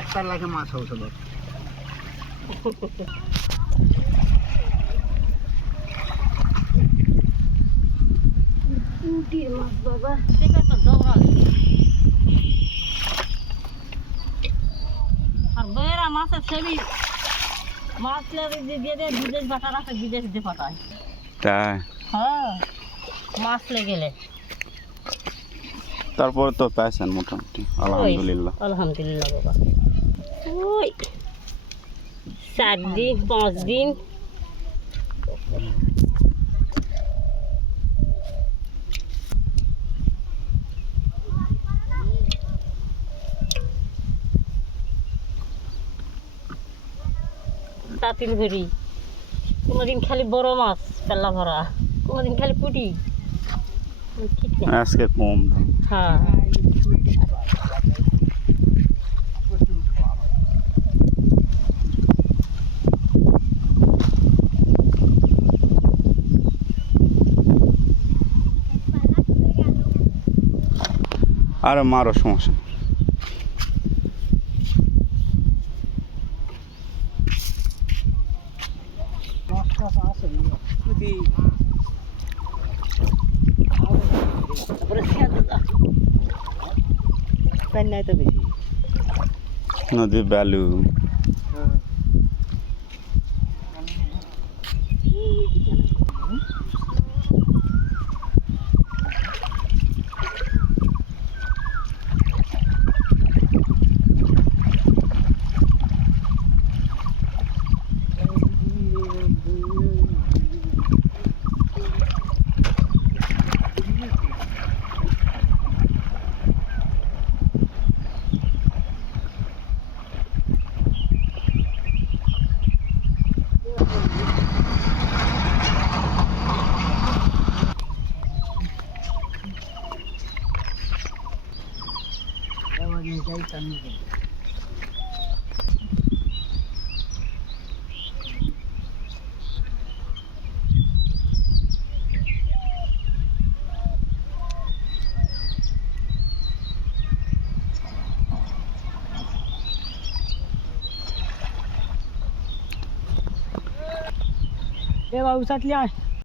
একটা লাগে মাছ হচ্ছে বাবা দেখে তো দৌড়ালে আর বেরা মাছের সেবি মাছ লেগে দিয়ে দিয়ে বিদেশ ভাটা রাখে বিদেশ দিয়ে পাঠায় তাই হ্যাঁ মাছ লেগেলে তারপরে তো পেয়েছেন মোটামুটি আলহামদুলিল্লাহ আলহামদুলিল্লাহ বাবা ওই 4 দিন 5 দিন তাতিল ভরি কোনোদিন খালি বড় মাছ পেল্লা ভরা কোনোদিন খালি পুটি ঠিক না আজকে কম দাম হ্যাঁ আরে মারো সমস্যা নেই। নদী ব্যালু ए बाबू साथ लिया